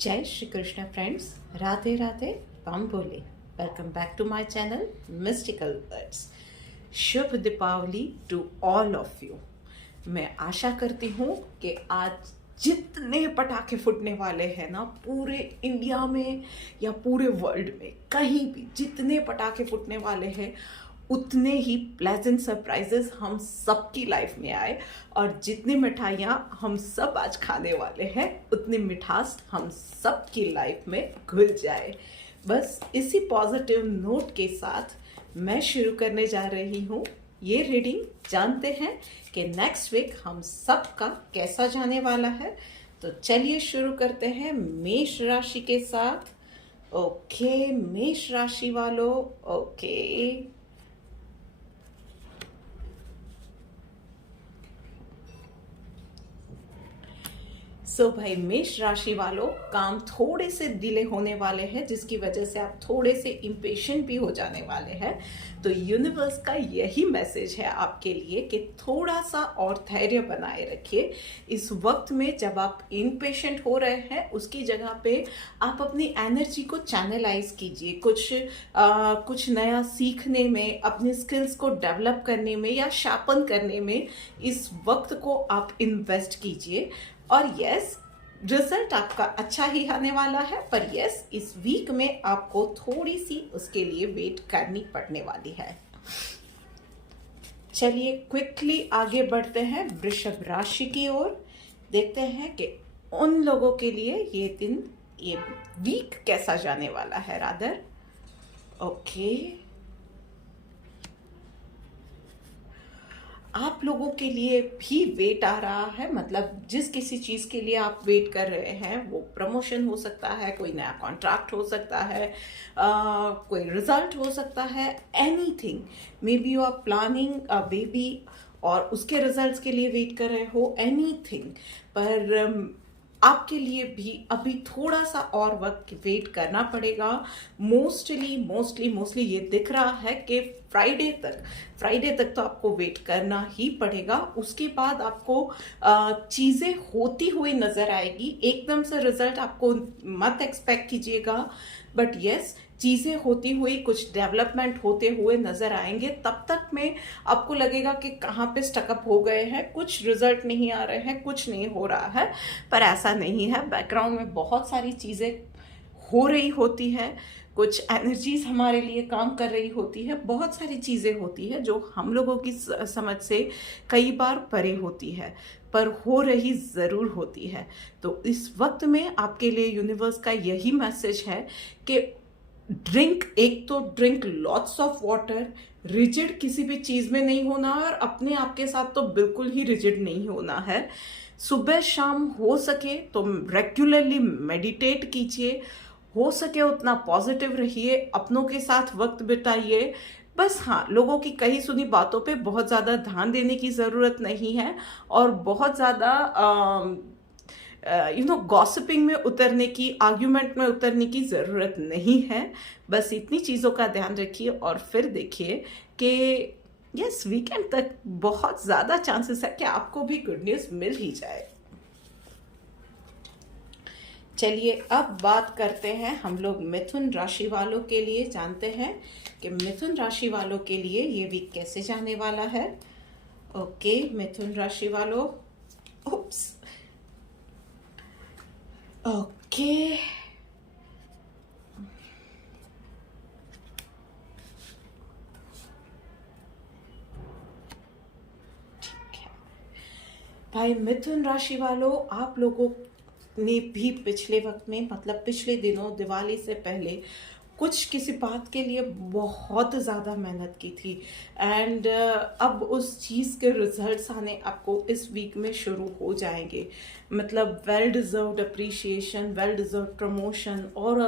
जय श्री कृष्ण फ्रेंड्स, राधे राधे, बम बोले। Welcome back to my channel mystical words. शुभ Deepawali to all of you. मैं आशा करती हूँ कि आज जितने पटाखे फूटने वाले हैं ना, पूरे इंडिया में या पूरे वर्ल्ड में कहीं भी जितने पटाखे फूटने वाले हैं, उतने ही प्लेजेंट सरप्राइजेस हम सबकी लाइफ में आए और जितनी मिठाइयाँ हम सब आज खाने वाले हैं, उतनी मिठास हम सबकी लाइफ में घुल जाए। बस इसी पॉजिटिव नोट के साथ मैं शुरू करने जा रही हूँ ये रीडिंग। जानते हैं कि नेक्स्ट वीक हम सबका कैसा जाने वाला है। तो चलिए शुरू करते हैं मेष राशि के साथ। ओके मेष राशि वालों, ओके भाई मेष राशि वालों, काम थोड़े से डिले होने वाले हैं, जिसकी वजह से आप थोड़े से इम्पेशेंट भी हो जाने वाले हैं। तो यूनिवर्स का यही मैसेज है आपके लिए कि थोड़ा सा और धैर्य बनाए रखिए। इस वक्त में जब आप इम्पेशेंट हो रहे हैं, उसकी जगह पे आप अपनी एनर्जी को चैनलाइज कीजिए, कुछ नया सीखने में, अपनी स्किल्स को डेवलप करने में या शार्पन करने में इस वक्त को आप इन्वेस्ट कीजिए। और यस, रिजल्ट आपका अच्छा ही आने वाला है, पर यस, इस वीक में आपको थोड़ी सी उसके लिए वेट करनी पड़ने वाली है। चलिए क्विकली आगे बढ़ते हैं वृषभ राशि की ओर। देखते हैं कि उन लोगों के लिए ये वीक कैसा जाने वाला है। रादर ओके, आप लोगों के लिए भी वेट आ रहा है। मतलब जिस किसी चीज़ के लिए आप वेट कर रहे हैं, वो प्रमोशन हो सकता है, कोई नया कॉन्ट्रैक्ट हो सकता है, कोई रिजल्ट हो सकता है, anything. May be you are planning a baby और उसके रिजल्ट्स के लिए वेट कर रहे हो, एनीथिंग। पर आपके लिए भी अभी थोड़ा सा और वक्त वेट करना पड़ेगा। मोस्टली ये दिख रहा है कि फ्राइडे तक तो आपको वेट करना ही पड़ेगा। उसके बाद आपको चीज़ें होती हुई नज़र आएगी। एकदम से रिजल्ट आपको मत एक्सपेक्ट कीजिएगा, बट यस, चीज़ें होती हुई, कुछ डेवलपमेंट होते हुए नज़र आएंगे। तब तक में आपको लगेगा कि कहाँ पे स्टकअप हो गए हैं, कुछ रिजल्ट नहीं आ रहे हैं, कुछ नहीं हो रहा है। पर ऐसा नहीं है, बैकग्राउंड में बहुत सारी चीज़ें हो रही होती है, कुछ एनर्जीज हमारे लिए काम कर रही होती है, बहुत सारी चीज़ें होती है जो हम लोगों की समझ से कई बार परे होती है, पर हो रही ज़रूर होती है। तो इस वक्त में आपके लिए यूनिवर्स का यही मैसेज है कि drink lots of water. Rigid किसी भी चीज़ में नहीं होना है और अपने आप के साथ तो बिल्कुल ही रिजिड नहीं होना है। सुबह शाम हो सके तो रेगुलरली मेडिटेट कीजिए, हो सके उतना पॉजिटिव रहिए, अपनों के साथ वक्त बिताइए। बस हाँ, लोगों की कही सुनी बातों पे बहुत ज़्यादा ध्यान देने की ज़रूरत नहीं है और बहुत ज़्यादा गॉसिपिंग में उतरने की, आर्ग्यूमेंट में उतरने की ज़रूरत नहीं है। बस इतनी चीज़ों का ध्यान रखिए और फिर देखिए कि यस, वीकेंड तक बहुत ज़्यादा चांसेस है कि आपको भी गुड न्यूज़ मिल ही जाए। चलिए अब बात करते हैं हम लोग मिथुन राशि वालों के लिए। जानते हैं कि मिथुन राशि वालों के लिए ये वीक कैसे जाने वाला है। ओके मिथुन राशि वालों, उप्स, ओके भाई मिथुन राशि वालों, आप लोगों ने भी पिछले वक्त में, मतलब पिछले दिनों दिवाली से पहले कुछ किसी बात के लिए बहुत ज़्यादा मेहनत की थी एंड अब उस चीज़ के रिजल्ट्स आने आपको इस वीक में शुरू हो जाएंगे। मतलब well deserved appreciation, well deserved promotion और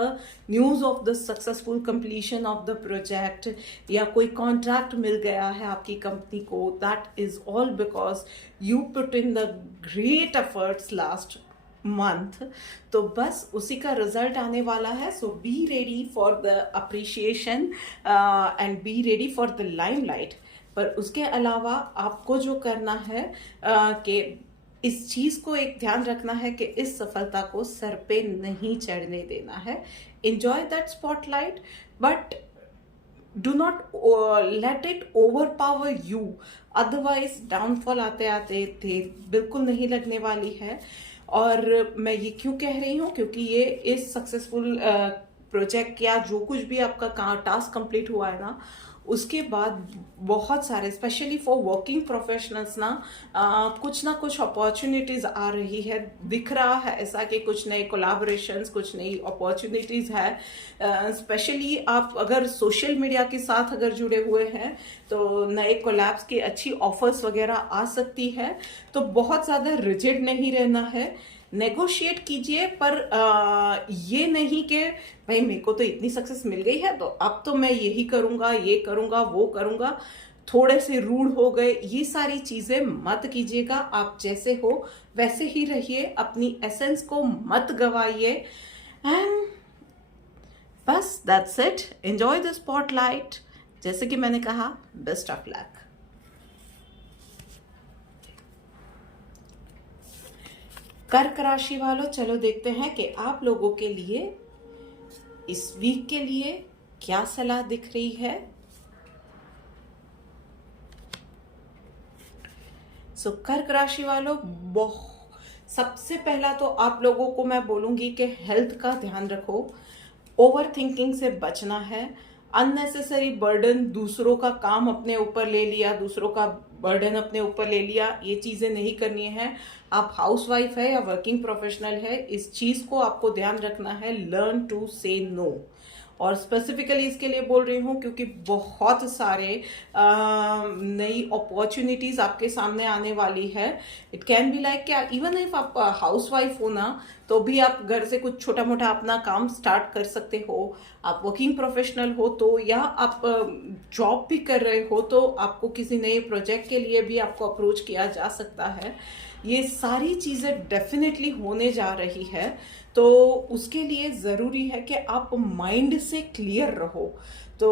news of the successful completion of the project, या कोई कॉन्ट्रैक्ट मिल गया है आपकी कंपनी को। That is all because you put in the great efforts last month. तो बस उसी का रिजल्ट आने वाला है। So be ready for the appreciation and be ready for the limelight. पर उसके अलावा आपको जो करना है कि इस चीज को एक ध्यान रखना है कि इस सफलता को सर पे नहीं चढ़ने देना है. Enjoy that spotlight, but do not let it over power you. Otherwise downfall आते आते देर बिल्कुल नहीं लगने वाली है. और मैं ये क्यों कह रही हूँ, क्योंकि ये इस सक्सेसफुल प्रोजेक्ट या जो कुछ भी आपका टास्क कंप्लीट हुआ है ना, उसके बाद बहुत सारे स्पेशली फॉर वर्किंग प्रोफेशनल्स कुछ ना कुछ अपॉर्चुनिटीज आ रही है. दिख रहा है ऐसा कि कुछ नए कोलैबोरेशंस, कुछ नई अपॉर्चुनिटीज है. स्पेशली आप अगर सोशल मीडिया के साथ अगर जुड़े हुए हैं तो नए कोलैब्स की अच्छी ऑफर्स वगैरह आ सकती है. तो बहुत ज़्यादा रिजिड नहीं रहना है, नेगोशिएट कीजिए. पर ये नहीं कि भाई मेरे को तो इतनी सक्सेस मिल गई है तो अब तो मैं यही करूंगा, ये करूंगा, वो करूंगा, थोड़े से रूड हो गए, ये सारी चीजें मत कीजिएगा. आप जैसे हो वैसे ही रहिए, अपनी एसेंस को मत गवाइए. एंड बस that's it. Enjoy the spotlight. जैसे कि मैंने कहा, बेस्ट ऑफ लक. कर्क राशि वालों, चलो देखते हैं कि आप लोगों के लिए इस वीक के लिए क्या सलाह दिख रही है. सो कर्क राशि वालों, सबसे पहला तो आप लोगों को मैं बोलूंगी कि हेल्थ का ध्यान रखो. ओवर थिंकिंग से बचना है. अननेसेसरी बर्डन, दूसरों का काम अपने ऊपर ले लिया, दूसरों का बर्डन अपने ऊपर ले लिया, ये चीजें नहीं करनी है. आप हाउसवाइफ है या वर्किंग प्रोफेशनल है, इस चीज को आपको ध्यान रखना है. लर्न टू से नो. और स्पेसिफिकली इसके लिए बोल रही हूँ क्योंकि बहुत सारे नई अपॉर्चुनिटीज आपके सामने आने वाली है. इट कैन बी लाइक क्या, इवन इफ आप हाउसवाइफ हो ना, तो भी आप घर से कुछ छोटा मोटा अपना काम स्टार्ट कर सकते हो. आप वर्किंग प्रोफेशनल हो तो, या आप जॉब भी कर रहे हो तो आपको किसी नए प्रोजेक्ट के लिए भी आपको अप्रोच किया जा सकता है. ये सारी चीज़ें डेफिनेटली होने जा रही है. तो उसके लिए ज़रूरी है कि आप माइंड से क्लियर रहो. तो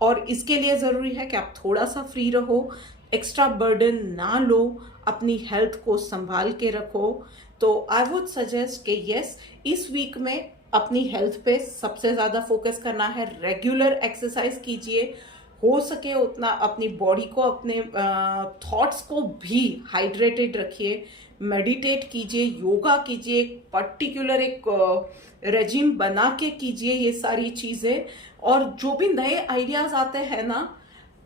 और इसके लिए ज़रूरी है कि आप थोड़ा सा फ्री रहो, एक्स्ट्रा बर्डन ना लो, अपनी हेल्थ को संभाल के रखो. तो आई वुड सजेस्ट कि यस, इस वीक में अपनी हेल्थ पे सबसे ज़्यादा फोकस करना है. रेगुलर एक्सरसाइज कीजिए, हो सके उतना अपनी बॉडी को, अपने थॉट्स को भी हाइड्रेटेड रखिए. मेडिटेट कीजिए, योगा कीजिए, पर्टिकुलर एक रेजिम बना के कीजिए ये सारी चीज़ें. और जो भी नए आइडियाज आते हैं ना,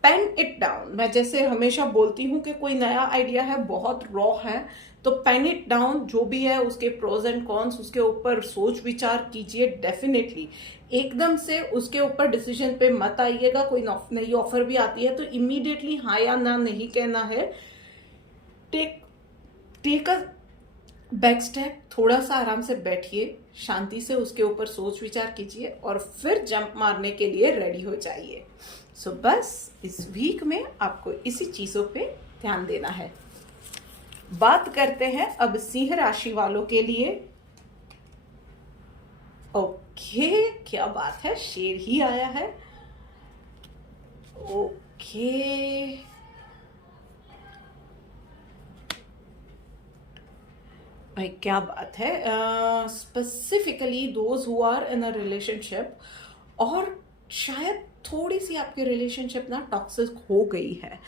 पेन इट डाउन. मैं जैसे हमेशा बोलती हूँ कि कोई नया आइडिया है, बहुत रॉ है, तो पेन इट डाउन. जो भी है उसके प्रोज एंड कॉन्स, उसके ऊपर सोच विचार कीजिए. डेफिनेटली एकदम से उसके ऊपर डिसीजन पे मत आइएगा. कोई नई ऑफर भी आती है तो इमीडिएटली हाँ या ना नहीं कहना है. टेक अ बैक स्टेप, थोड़ा सा आराम से बैठिए, शांति से उसके ऊपर सोच विचार कीजिए और फिर जंप मारने के लिए रेडी हो जाइए. सो बस इस वीक में आपको इसी चीजों पे ध्यान देना है. बात करते हैं अब सिंह राशि वालों के लिए. ओके, क्या बात है, शेर ही आया है. ओके, भाई क्या बात है. Specifically those who are in a relationship, और शायद थोड़ी सी आपकी रिलेशनशिप ना टॉक्सिक हो गई है.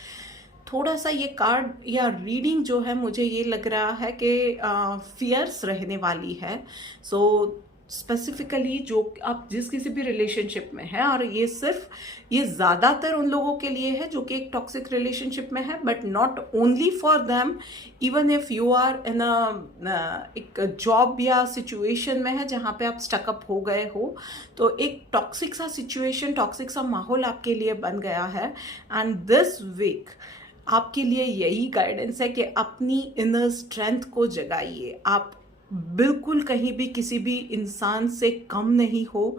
थोड़ा सा ये कार्ड या रीडिंग जो है, मुझे ये लग रहा है कि फियर्स रहने वाली है. सो स्पेसिफिकली जो आप जिस किसी भी रिलेशनशिप में है, और ये ज़्यादातर उन लोगों के लिए है जो कि एक टॉक्सिक रिलेशनशिप में है, but not only for them. Even if you are in एक जॉब या सिचुएशन में है जहाँ पे आप स्टकअप हो गए हो, तो एक टॉक्सिक सा सिचुएशन, टॉक्सिक सा माहौल आपके लिए बन गया है. एंड दिस वीक आपके लिए यही गाइडेंस है कि अपनी इनर स्ट्रेंथ को जगाइए. आप बिल्कुल कहीं भी किसी भी इंसान से कम नहीं हो।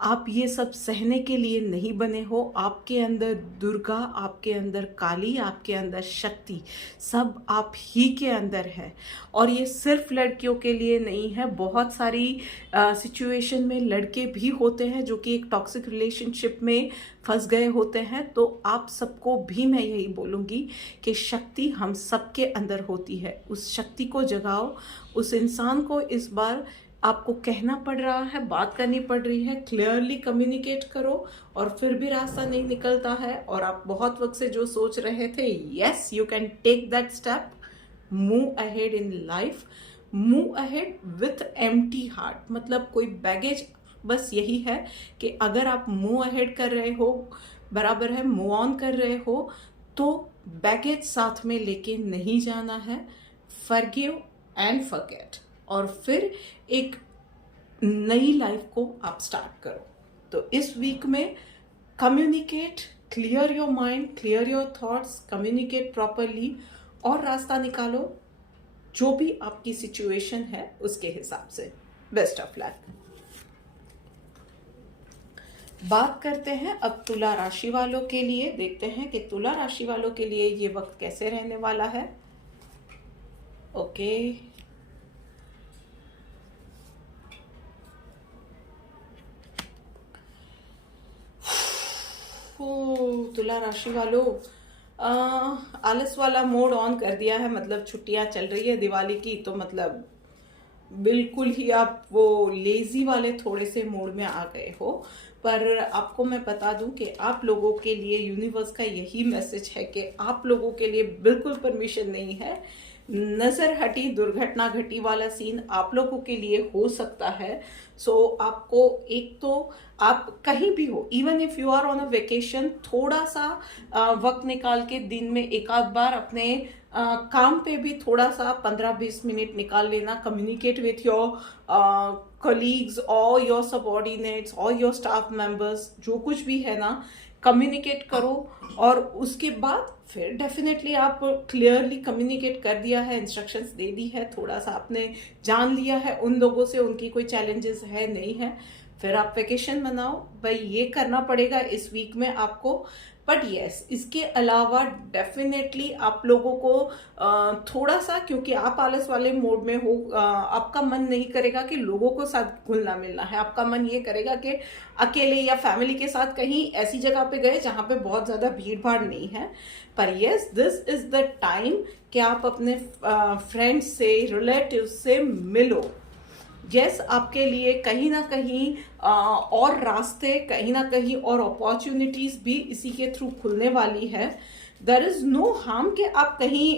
आप ये सब सहने के लिए नहीं बने हो। आपके अंदर दुर्गा, आपके अंदर काली, आपके अंदर शक्ति, सब आप ही के अंदर है। और ये सिर्फ लड़कियों के लिए नहीं है, बहुत सारी सिचुएशन में लड़के भी होते हैं जो कि एक टॉक्सिक रिलेशनशिप में फंस गए होते हैं। तो आप सबको भी मैं यही बोलूँगी कि शक्ति हम सबके अंदर होती है। उस शक्ति को जगाओ। उस इंसान को इस बार आपको कहना पड़ रहा है, बात करनी पड़ रही है, क्लियरली कम्युनिकेट करो, और फिर भी रास्ता नहीं निकलता है और आप बहुत वक्त से जो सोच रहे थे, yes you can take that step, move ahead in life, move ahead with empty heart. मतलब कोई बैगेज, बस यही है कि अगर आप मूव अहेड कर रहे हो, बराबर है मूव ऑन कर रहे हो, तो बैगेज साथ में लेके नहीं जाना है। फॉरगिव एंड फॉरगेट, और फिर एक नई लाइफ को आप स्टार्ट करो। तो इस वीक में communicate, clear your mind, clear your thoughts, communicate properly और रास्ता निकालो जो भी आपकी सिचुएशन है उसके हिसाब से। Best of luck. बात करते हैं अब तुला राशि वालों के लिए। देखते हैं कि तुला राशि वालों के लिए ये वक्त कैसे रहने वाला है। ओके, तुला राशि वालों, आलस वाला मोड ऑन कर दिया है। मतलब छुट्टियां चल रही है दिवाली की, तो मतलब बिल्कुल ही आप वो लेजी वाले थोड़े से मोड में आ गए हो। पर आपको मैं बता दूं कि आप लोगों के लिए यूनिवर्स का यही मैसेज है कि आप लोगों के लिए बिल्कुल परमिशन नहीं है। नजर हटी दुर्घटना घटी वाला सीन आप लोगों के लिए हो सकता है। सो आपको एक तो आप कहीं भी हो, even if you are on a vacation, थोड़ा सा वक्त निकाल के दिन में एक आध बार अपने काम पे भी थोड़ा सा 15-20 मिनट निकाल लेना। कम्युनिकेट विथ योर कलीग्स और योर सबऑर्डिनेट्स और योर स्टाफ मेंबर्स, जो कुछ भी है ना, कम्युनिकेट करो। और उसके बाद फिर डेफिनेटली आप क्लियरली कम्युनिकेट कर दिया है, इंस्ट्रक्शंस दे दी है, थोड़ा सा आपने जान लिया है उन लोगों से, उनकी कोई चैलेंजेस है नहीं है, फिर आप वेकेशन मनाओ। भाई ये करना पड़ेगा इस वीक में आपको। बट यस, इसके अलावा डेफिनेटली आप लोगों को थोड़ा सा, क्योंकि आप आलस वाले मोड में हो, आपका मन नहीं करेगा कि लोगों को साथ घुलना मिलना है। आपका मन ये करेगा कि अकेले या फैमिली के साथ कहीं ऐसी जगह पे गए जहाँ पे बहुत ज़्यादा भीड़ भाड़ नहीं है। पर yes, this is the time कि आप अपने फ्रेंड्स से, रिलेटिव से मिलो। यस, आपके लिए कहीं ना कहीं और रास्ते, कहीं ना कहीं और अपॉर्चुनिटीज भी इसी के थ्रू खुलने वाली है। देयर इज नो हार्म कि आप कहीं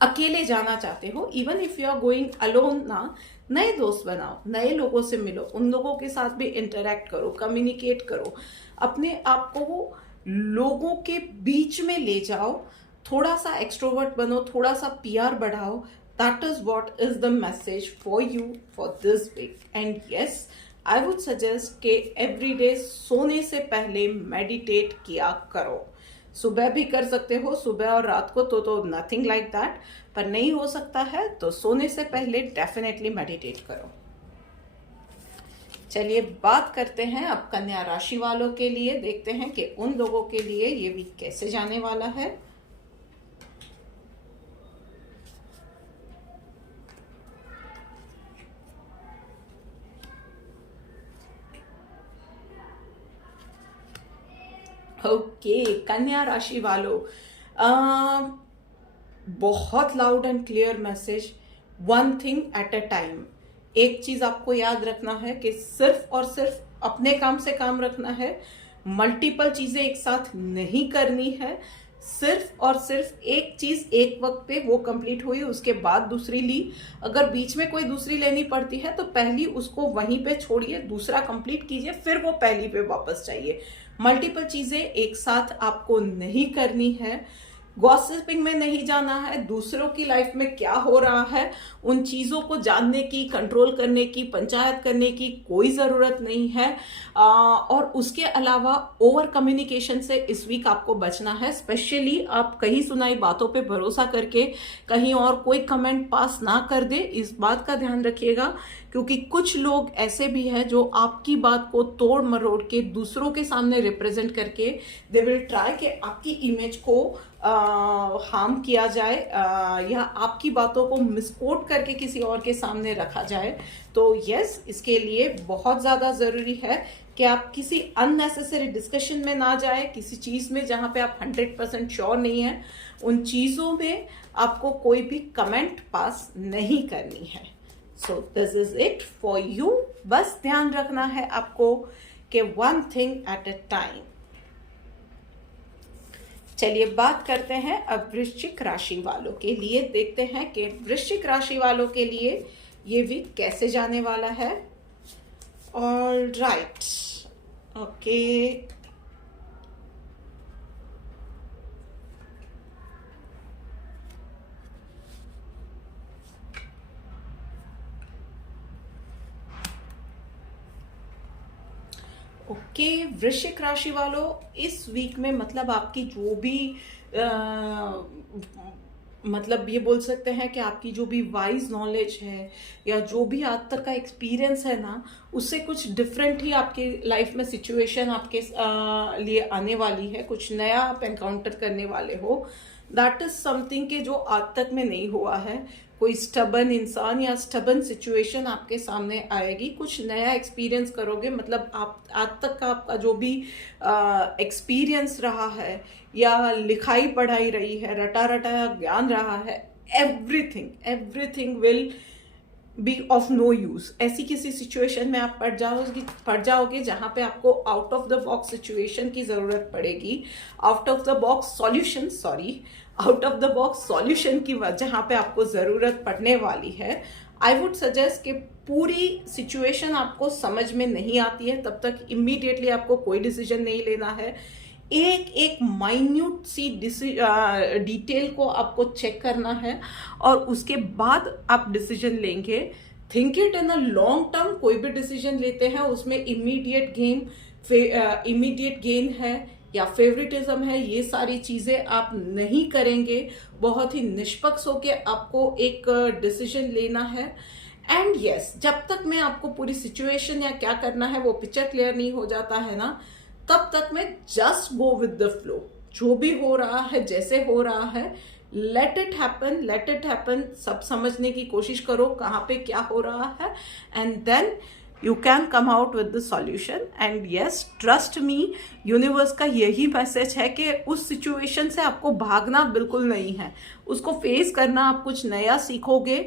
अकेले जाना चाहते हो। Even if you are going alone ना, नए दोस्त बनाओ, नए लोगों से मिलो, उन लोगों के साथ भी इंटरेक्ट करो, कम्युनिकेट करो, अपने आप को लोगों के बीच में ले जाओ, थोड़ा सा एक्सट्रोवर्ट बनो, थोड़ा सा पीआर बढ़ाओ। That is what is the message for you for this week. And yes, I would suggest कि every day सोने से पहले meditate किया करो। सुबह भी कर सकते हो, सुबह और रात को तो nothing like that, पर नहीं हो सकता है तो सोने से पहले definitely meditate करो। चलिए बात करते हैं अब कन्या राशि वालों के लिए। देखते हैं कि उन लोगों के लिए ये वीक कैसे जाने वाला है। ओके, कन्या राशि वालों, बहुत loud and clear message, one thing at a time. एक चीज आपको याद रखना है कि सिर्फ और सिर्फ अपने काम से काम रखना है, मल्टीपल चीजें एक साथ नहीं करनी है। सिर्फ और सिर्फ एक चीज एक वक्त पे वो कंप्लीट हुई, उसके बाद दूसरी ली। अगर बीच में कोई दूसरी लेनी पड़ती है तो पहली उसको वहीं पे छोड़िए, दूसरा कंप्लीट कीजिए, फिर वो पहली पे वापस जाइए। मल्टीपल चीजें एक साथ आपको नहीं करनी है। गॉसिपिंग में नहीं जाना है, दूसरों की लाइफ में क्या हो रहा है उन चीज़ों को जानने की, कंट्रोल करने की, पंचायत करने की कोई ज़रूरत नहीं है। और उसके अलावा ओवर कम्युनिकेशन से इस वीक आपको बचना है। स्पेशली आप कहीं सुनाई बातों पे भरोसा करके कहीं और कोई कमेंट पास ना कर दे, इस बात का ध्यान रखिएगा, क्योंकि कुछ लोग ऐसे भी हैं जो आपकी बात को तोड़ मरोड़ के दूसरों के सामने रिप्रेजेंट करके दे विल ट्राई कि आपकी इमेज को हार्म किया जाए, या आपकी बातों को मिसकोट करके किसी और के सामने रखा जाए। तो यस, इसके लिए बहुत ज़्यादा ज़रूरी है कि आप किसी अननेसेसरी डिस्कशन में ना जाए, किसी चीज़ में जहाँ पे आप 100% श्योर नहीं है उन चीज़ों में आपको कोई भी कमेंट पास नहीं करनी है। So this is it for you. बस ध्यान रखना है आपको कि one thing at a time. चलिए बात करते हैं अब वृश्चिक राशि वालों के लिए। देखते हैं कि वृश्चिक राशि वालों के लिए ये वीक कैसे जाने वाला है। ऑल राइट, ओके, ओके वृश्चिक राशि वालों, इस वीक में मतलब आपकी जो भी मतलब ये बोल सकते हैं कि आपकी जो भी वाइज नॉलेज है या जो भी आज तक का एक्सपीरियंस है ना, उससे कुछ डिफरेंट ही आपके लाइफ में सिचुएशन आपके लिए आने वाली है। कुछ नया आप एनकाउंटर करने वाले हो। दैट इज समथिंग के जो आज तक में नहीं हुआ है। कोई स्टबन इंसान या स्टबन सिचुएशन आपके सामने आएगी, कुछ नया एक्सपीरियंस करोगे। मतलब आप आज तक का आपका जो भी एक्सपीरियंस रहा है या लिखाई पढ़ाई रही है, रटा रटाया ज्ञान रहा है, everything will be of no use. ऐसी किसी सिचुएशन में आप पड़ जाओगे जहां पे आपको out of the box situation की जरूरत पड़ेगी, out of the box solution की जहां पे आपको जरूरत पड़ने वाली है। आई वुड सजेस्ट कि पूरी सिचुएशन आपको समझ में नहीं आती है तब तक इमीडिएटली आपको कोई डिसीजन नहीं लेना है। एक एक माइन्यूट सी डिटेल को आपको चेक करना है और उसके बाद आप डिसीजन लेंगे। Think it in a long term. कोई भी डिसीजन लेते हैं उसमें इमीडिएट गेन है या फेवरेटिज्म है, ये सारी चीजें आप नहीं करेंगे। बहुत ही निष्पक्ष होके आपको एक डिसीजन लेना है। एंड यस, जब तक मैं आपको पूरी सिचुएशन या क्या करना है वो पिक्चर क्लियर नहीं हो जाता है ना, तब तक मैं just go with the flow. जो भी हो रहा है, जैसे हो रहा है, लेट इट हैपन। सब समझने की कोशिश करो कहाँ पे क्या हो रहा है, and then you can come out with the solution. And yes, trust me, universe का यही मैसेज है कि उस सिचुएशन से आपको भागना बिल्कुल नहीं है, उसको फेस करना। आप कुछ नया सीखोगे,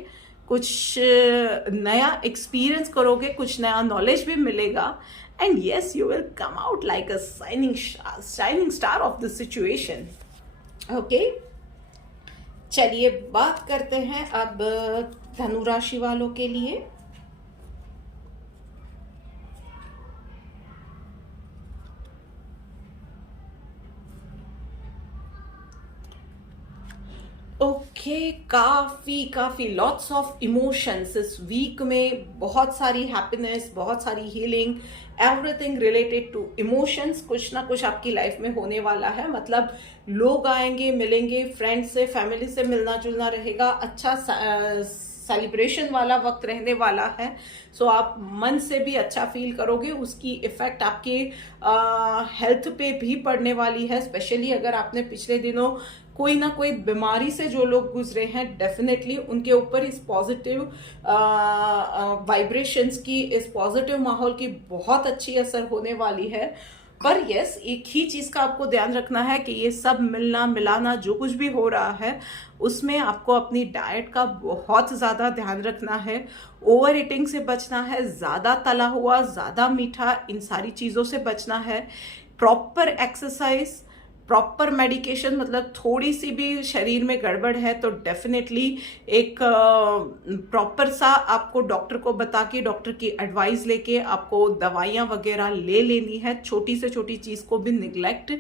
कुछ नया एक्सपीरियंस करोगे, कुछ नया नॉलेज भी मिलेगा। And yes, you will come out like a shining star of the situation. Okay? चलिए बात करते हैं अब धनु राशि वालों के लिए। ओके, काफी लॉट्स ऑफ इमोशंस इस वीक में। बहुत सारी हैप्पीनेस, बहुत सारी healing, everything related to emotions कुछ ना कुछ आपकी लाइफ में होने वाला है। मतलब लोग आएंगे, मिलेंगे, फ्रेंड्स से, फैमिली से मिलना जुलना रहेगा। अच्छा सेलिब्रेशन वाला वक्त रहने वाला है। सो आप मन से भी अच्छा फील करोगे। उसकी इफेक्ट आपके हेल्थ पे भी पड़ने वाली है। स्पेशली अगर आपने पिछले दिनों कोई ना कोई बीमारी से जो लोग गुजरे हैं, डेफिनेटली उनके ऊपर इस पॉजिटिव वाइब्रेशंस की, इस पॉजिटिव माहौल की बहुत अच्छी असर होने वाली है। पर यस, एक ही चीज का आपको ध्यान रखना है कि ये सब मिलना मिलाना जो कुछ भी हो रहा है उसमें आपको अपनी डाइट का बहुत ज़्यादा ध्यान रखना है। ओवर ईटिंग से बचना है, ज़्यादा तला हुआ, ज़्यादा मीठा, इन सारी चीज़ों से बचना है। प्रॉपर एक्सरसाइज, प्रॉपर मेडिकेशन, मतलब थोड़ी सी भी शरीर में गड़बड़ है तो डेफिनेटली एक प्रॉपर सा आपको डॉक्टर को बता के, डॉक्टर की एडवाइस लेके आपको दवाइयाँ वगैरह ले लेनी है। छोटी से छोटी चीज़ को भी निग्लेक्ट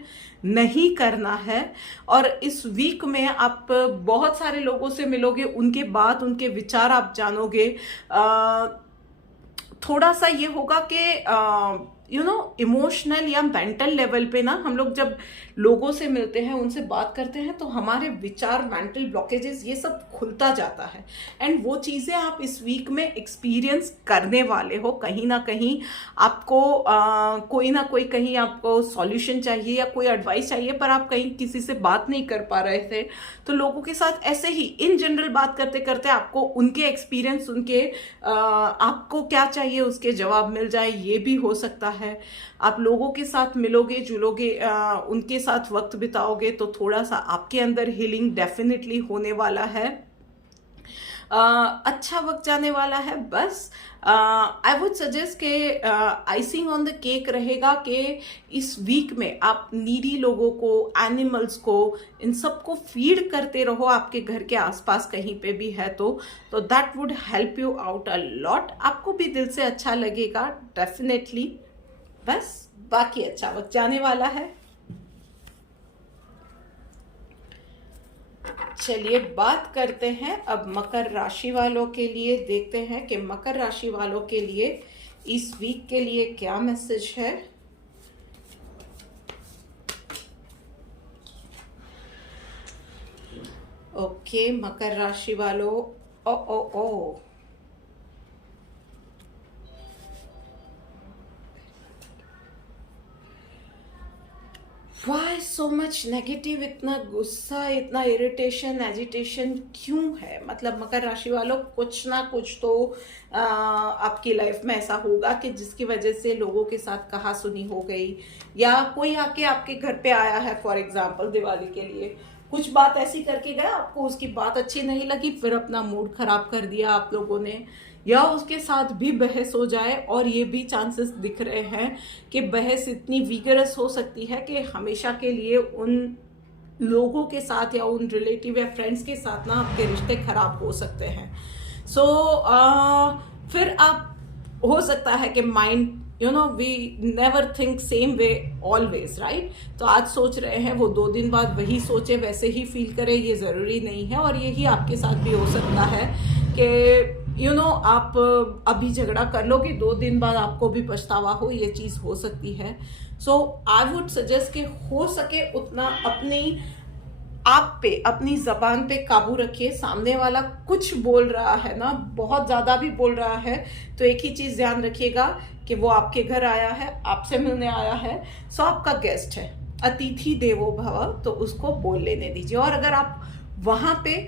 नहीं करना है। और इस वीक में आप बहुत सारे लोगों से मिलोगे, उनके बात, उनके विचार आप जानोगे। थोड़ा सा ये होगा कि इमोशनल या मेंटल लेवल पे ना, हम लोग जब लोगों से मिलते हैं, उनसे बात करते हैं, तो हमारे विचार, मेंटल ब्लॉकेजेस, ये सब खुलता जाता है। एंड वो चीज़ें आप इस वीक में एक्सपीरियंस करने वाले हो। कहीं ना कहीं आपको कोई ना कोई, कहीं आपको सॉल्यूशन चाहिए या कोई एडवाइस चाहिए, पर आप कहीं किसी से बात नहीं कर पा रहे थे, तो लोगों के साथ ऐसे ही इन जनरल बात करते करते आपको उनके एक्सपीरियंस, उनके आपको क्या चाहिए उसके जवाब मिल जाए, ये भी हो सकता है। आप लोगों के साथ मिलोगे, जुलोगे, उनके साथ वक्त बिताओगे, तो थोड़ा सा आपके अंदर हीलिंग डेफिनेटली होने वाला है। अच्छा वक्त जाने वाला है। बस आई वुड सजेस्ट के आइसिंग ऑन द केक रहेगा कि इस वीक में आप नीडी लोगों को, एनिमल्स को, इन सबको फीड करते रहो आपके घर के आसपास कहीं पे भी है तो that would help you out a lot. आपको भी दिल से अच्छा लगेगा डेफिनेटली। बस बाकी अच्छा वक्त जाने वाला है। चलिए बात करते हैं अब मकर राशि वालों के लिए। देखते हैं कि मकर राशि वालों के लिए इस वीक के लिए क्या मैसेज है। ओके मकर राशि वालों, oh oh oh why so much negative, इतना गुस्सा, इतना इरिटेशन, एजिटेशन क्यों है? मतलब मकर राशि वालों, कुछ ना कुछ तो आपकी लाइफ में ऐसा होगा कि जिसकी वजह से लोगों के साथ कहा सुनी हो गई, या कोई आके आपके घर पे आया है फॉर एग्जाम्पल दिवाली के लिए, कुछ बात ऐसी करके गया, आपको उसकी बात अच्छी नहीं लगी, फिर अपना मूड खराब कर दिया आप लोगों ने, या उसके साथ भी बहस हो जाए। और ये भी चांसेस दिख रहे हैं कि बहस इतनी विगरस हो सकती है कि हमेशा के लिए उन लोगों के साथ या उन रिलेटिव या फ्रेंड्स के साथ ना आपके रिश्ते खराब हो सकते हैं। सो फिर आप, हो सकता है कि mind, we never think same way always, right? तो आज सोच रहे हैं वो 2 दिन बाद वही सोचे, वैसे ही फील करे, ये ज़रूरी नहीं है। और यही आपके साथ भी हो सकता है कि आप अभी झगड़ा कर लो कि 2 दिन बाद आपको भी पछतावा हो, ये चीज़ हो सकती है। सो आई वुड सजेस्ट कि हो सके उतना अपनी आप पे, अपनी जबान पे काबू रखिए। सामने वाला कुछ बोल रहा है ना, बहुत ज़्यादा भी बोल रहा है, तो एक ही चीज़ ध्यान रखिएगा कि वो आपके घर आया है, आपसे मिलने आया है, सो आपका गेस्ट है, अतिथि देवो भव, तो उसको बोल लेने दीजिए। और अगर आप वहाँ पे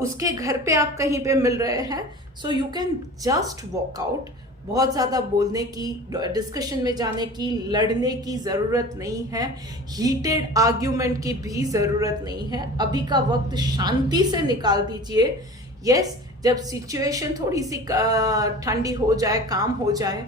उसके घर पे आप कहीं पे मिल रहे हैं, so you can just walk out. बहुत ज़्यादा बोलने की, डिस्कशन में जाने की, लड़ने की ज़रूरत नहीं है, हीटेड आर्ग्यूमेंट की भी ज़रूरत नहीं है। अभी का वक्त शांति से निकाल दीजिए। यस, जब सिचुएशन थोड़ी सी ठंडी हो जाए, काम हो जाए,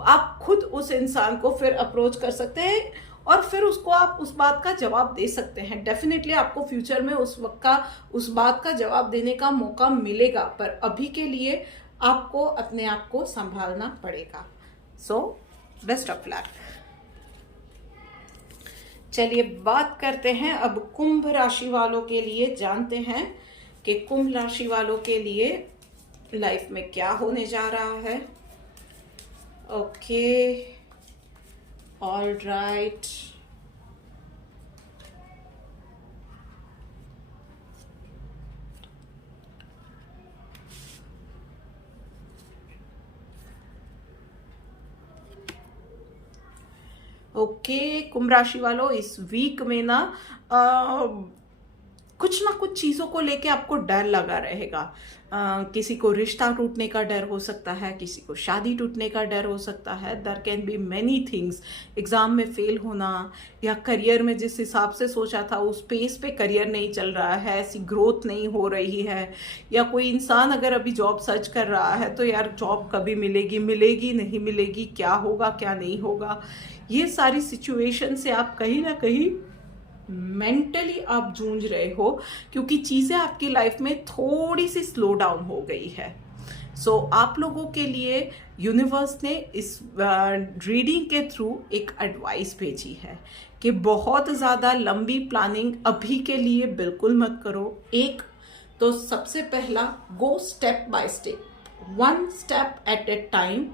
आप खुद उस इंसान को फिर अप्रोच कर सकते हैं और फिर उसको आप उस बात का जवाब दे सकते हैं। डेफिनेटली आपको फ्यूचर में उस बात का जवाब देने का मौका मिलेगा, पर अभी के लिए आपको अपने आप को संभालना पड़ेगा। सो बेस्ट ऑफ लक। चलिए बात करते हैं अब कुंभ राशि वालों के लिए। जानते हैं कि कुंभ राशि वालों के लिए लाइफ में क्या होने जा रहा है। Okay, all right. ओके कुंभ राशि वालों, इस वीक में ना कुछ ना कुछ चीज़ों को लेके आपको डर लगा रहेगा। किसी को रिश्ता टूटने का डर हो सकता है, किसी को शादी टूटने का डर हो सकता है। There can be many things. Exam में फेल होना, या करियर में जिस हिसाब से सोचा था उस पेस पे करियर नहीं चल रहा है, ऐसी ग्रोथ नहीं हो रही है। या कोई इंसान अगर अभी जॉब सर्च कर रहा है तो यार जॉब कभी मिलेगी, मिलेगी नहीं मिलेगी, क्या होगा क्या नहीं होगा। ये सारी सिचुएशन से आप कहीं ना कहीं मेंटली आप जूझ रहे हो, क्योंकि चीज़ें आपकी लाइफ में थोड़ी सी स्लो डाउन हो गई है। आप लोगों के लिए यूनिवर्स ने इस रीडिंग के थ्रू एक एडवाइस भेजी है कि बहुत ज़्यादा लंबी प्लानिंग अभी के लिए बिल्कुल मत करो। तो सबसे पहला, go step by step, one step at A time.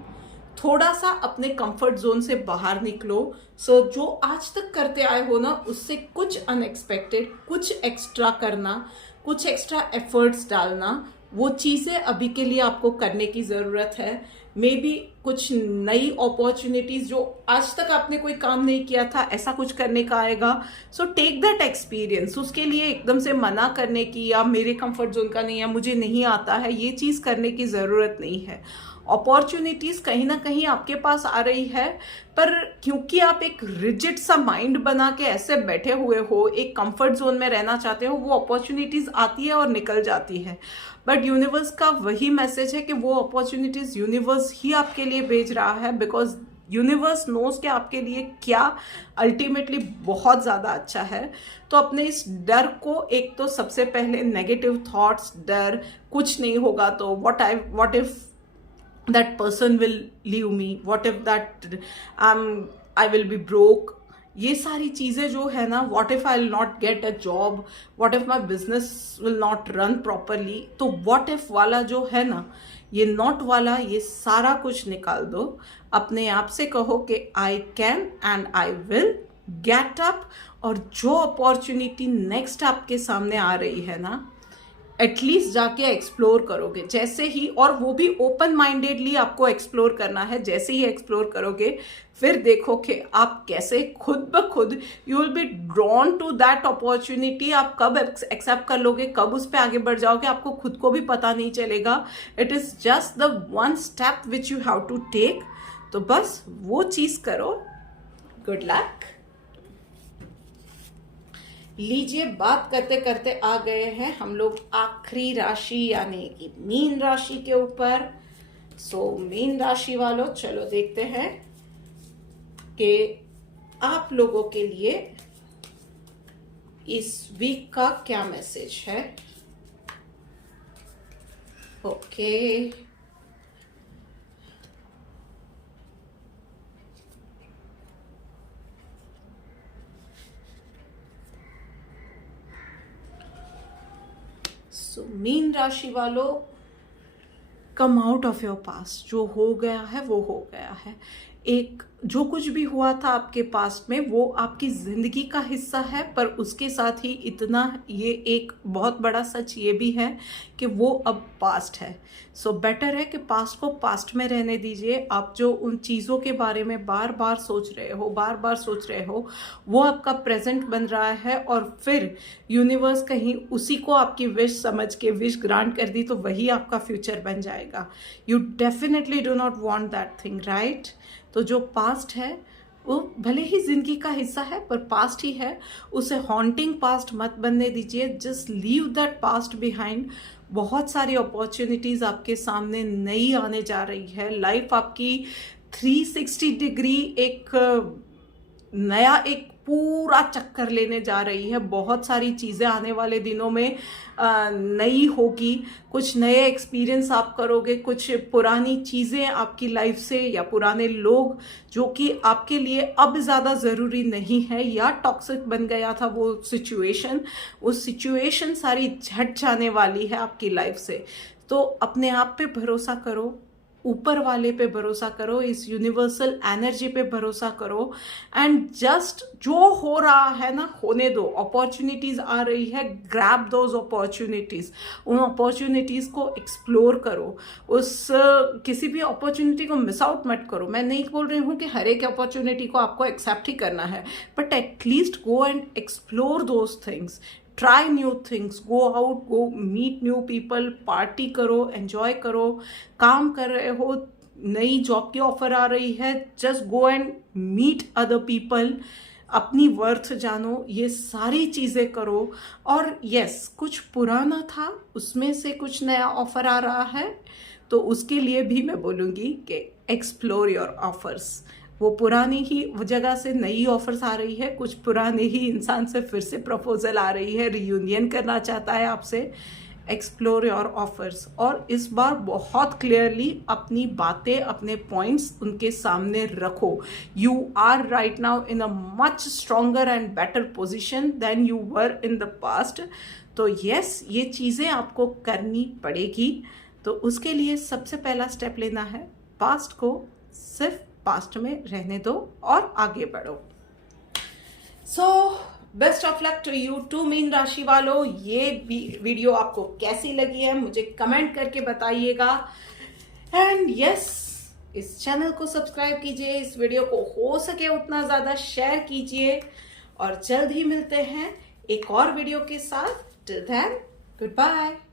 थोड़ा सा अपने कंफर्ट जोन से बाहर निकलो। जो आज तक करते आए हो ना, उससे कुछ अनएक्सपेक्टेड, कुछ एक्स्ट्रा करना, कुछ एक्स्ट्रा एफर्ट्स डालना, वो चीज़ें अभी के लिए आपको करने की ज़रूरत है। मे बी कुछ नई अपॉर्चुनिटीज़ जो आज तक आपने कोई काम नहीं किया था, ऐसा कुछ करने का आएगा। Take that experience. उसके लिए एकदम से मना करने की या मेरे कंफर्ट जोन का नहीं है, मुझे नहीं आता है, ये चीज़ करने की ज़रूरत नहीं है। अपॉर्चुनिटीज़ कहीं ना कहीं आपके पास आ रही है, पर क्योंकि आप एक रिजिड सा माइंड बना के ऐसे बैठे हुए हो, एक कंफर्ट जोन में रहना चाहते हो, वो अपॉर्चुनिटीज़ आती है और निकल जाती है। बट यूनिवर्स का वही मैसेज है कि वो अपॉर्चुनिटीज़ यूनिवर्स ही आपके लिए भेज रहा है, बिकॉज यूनिवर्स नोज कि आपके लिए क्या अल्टीमेटली बहुत ज़्यादा अच्छा है। अपने इस डर को, एक तो सबसे पहले नेगेटिव थॉट्स, डर कुछ नहीं होगा तो what if that person will leave me, what if that I will be broke, ये सारी चीज़ें जो है ना, what if I'll not get a job, what if my business will not run properly, तो what if वाला जो है ना, ये नॉट वाला, ये सारा कुछ निकाल दो। अपने आप से कहो कि I can and I will get up, और जो अपॉर्चुनिटी नेक्स्ट आपके सामने आ रही है ना, एटलीस्ट जाके एक्सप्लोर करोगे जैसे ही, और वो भी ओपन माइंडेडली आपको एक्सप्लोर करना है। जैसे ही एक्सप्लोर करोगे, फिर देखो कि आप कैसे खुद ब खुद you will be drawn to that opportunity. आप कब एक्सेप्ट कर लोगे, कब उस पर आगे बढ़ जाओगे, आपको खुद को भी पता नहीं चलेगा। It is just the one step which you have to take. तो बस वो चीज़ करो। Good luck. लीजिए, बात करते करते आ गए हैं हम लोग आखिरी राशि यानी कि मीन राशि के ऊपर। मीन राशि वालों, चलो देखते हैं कि आप लोगों के लिए इस वीक का क्या मैसेज है। ओके, मीन राशि वालों, come out of your past. जो हो गया है वो हो गया है। एक जो कुछ भी हुआ था आपके पास्ट में, वो आपकी ज़िंदगी का हिस्सा है, पर उसके साथ ही इतना ये एक बहुत बड़ा सच ये भी है कि वो अब पास्ट है। बेटर है कि पास्ट को पास्ट में रहने दीजिए। आप जो उन चीज़ों के बारे में बार बार सोच रहे हो, वो आपका प्रेजेंट बन रहा है, और फिर यूनिवर्स कहीं उसी को आपकी विश समझ के विश ग्रांट कर दी तो वही आपका फ्यूचर बन जाएगा। You definitely do not want that thing, right? तो जो पास्ट है वो भले ही जिंदगी का हिस्सा है, पर पास्ट ही है। उसे हॉन्टिंग पास्ट मत बनने दीजिए। Just leave that past behind. बहुत सारी अपॉर्चुनिटीज़ आपके सामने नई आने जा रही है। लाइफ आपकी 360 डिग्री एक नया एक पूरा चक्कर लेने जा रही है। बहुत सारी चीज़ें आने वाले दिनों में नई होगी। कुछ नए एक्सपीरियंस आप करोगे, कुछ पुरानी चीज़ें आपकी लाइफ से या पुराने लोग जो कि आपके लिए अब ज़्यादा ज़रूरी नहीं है या टॉक्सिक बन गया था वो सिचुएशन, सारी झट जाने वाली है आपकी लाइफ से। तो अपने आप पे भरोसा करो, ऊपर वाले पे भरोसा करो, इस यूनिवर्सल एनर्जी पे भरोसा करो, एंड जस्ट जो हो रहा है ना होने दो। अपॉर्चुनिटीज़ आ रही है, ग्रैब दोज अपॉर्चुनिटीज़। उन अपॉर्चुनिटीज़ को एक्सप्लोर करो। किसी भी अपॉर्चुनिटी को मिस आउट मत करो। मैं नहीं बोल रही हूँ कि हर एक अपॉर्चुनिटी को आपको एक्सेप्ट ही करना है, but at least go and explore those things. Try new things, go out, go meet new people, party करो, एंजॉय करो। काम कर रहे हो, नई जॉब की ऑफर आ रही है, just go and meet other people. अपनी वर्थ जानो, ये सारी चीज़ें करो। और यस, कुछ पुराना था, उसमें से कुछ नया ऑफर आ रहा है, तो उसके लिए भी मैं बोलूँगी कि एक्सप्लोर योर ऑफर्स। वो पुरानी ही जगह से नई ऑफर्स आ रही है, कुछ पुराने ही इंसान से फिर से प्रपोजल आ रही है, रियूनियन करना चाहता है आपसे। एक्सप्लोर योर ऑफर्स, और इस बार बहुत क्लियरली अपनी बातें, अपने पॉइंट्स उनके सामने रखो। You are right now in a much stronger and better position than you were in the past. तो यस, ये चीज़ें आपको करनी पड़ेगी। तो उसके लिए सबसे पहला स्टेप लेना है, पास्ट को सिर्फ पास्ट में रहने दो और आगे बढ़ो। So best of luck to you, to मीन राशि वालों। ये वीडियो आपको कैसी लगी है मुझे कमेंट करके बताइएगा। एंड यस, इस चैनल को सब्सक्राइब कीजिए, इस वीडियो को हो सके उतना ज़्यादा शेयर कीजिए, और जल्द ही मिलते हैं एक और वीडियो के साथ। Till then, good bye.